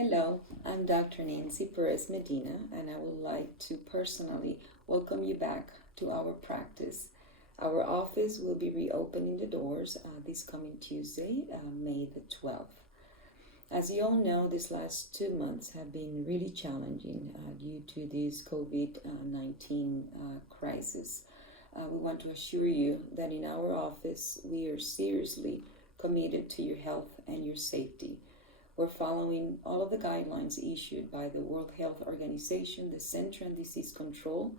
Hello, I'm Dr. Nancy Perez-Medina, and I would like to personally welcome you back to our practice. Our office will be reopening the doors this coming Tuesday, May the 12th. As you all know, these last 2 months have been really challenging due to this COVID-19 crisis. We want to assure you that in our office, we are seriously committed to your health and your safety. We're following all of the guidelines issued by the World Health Organization, the Center on Disease Control,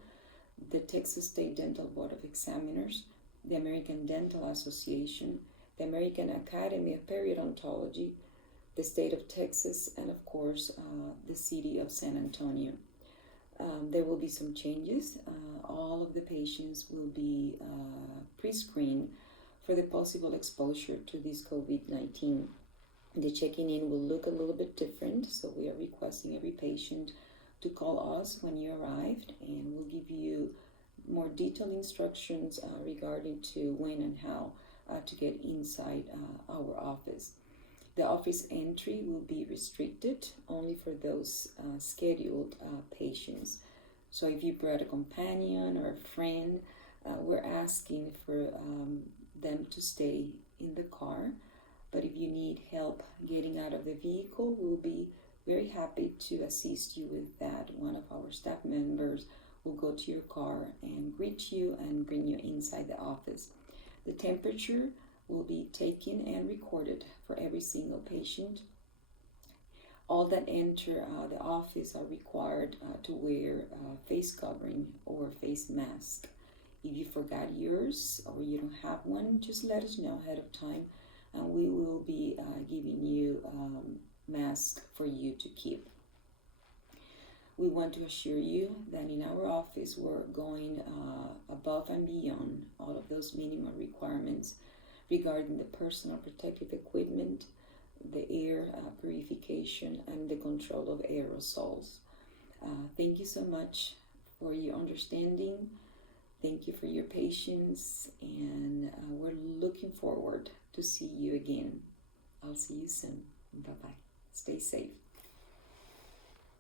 the Texas State Dental Board of Examiners, the American Dental Association, the American Academy of Periodontology, the state of Texas, and of course, the city of San Antonio. There will be some changes. All of the patients will be pre-screened for the possible exposure to this COVID-19. The checking in will look a little bit different, so we are requesting every patient to call us when you arrived, and we'll give you more detailed instructions regarding to when and how to get inside our office. The office entry will be restricted only for those scheduled patients. So if you brought a companion or a friend, we're asking for them to stay in the car. But if you need help getting out of the vehicle, we'll be very happy to assist you with that. One of our staff members will go to your car and greet you and bring you inside the office. The temperature will be taken and recorded for every single patient. All that enter the office are required to wear a face covering or face mask. If you forgot yours or you don't have one, just let us know ahead of time, and we will be giving you mask for you to keep. We want to assure you that in our office we're going above and beyond all of those minimum requirements regarding the personal protective equipment, the air purification, and the control of aerosols. Thank you so much for your understanding. Thank you for your patience, and we're looking forward to see you again. I'll see you soon. Bye-bye. Stay safe.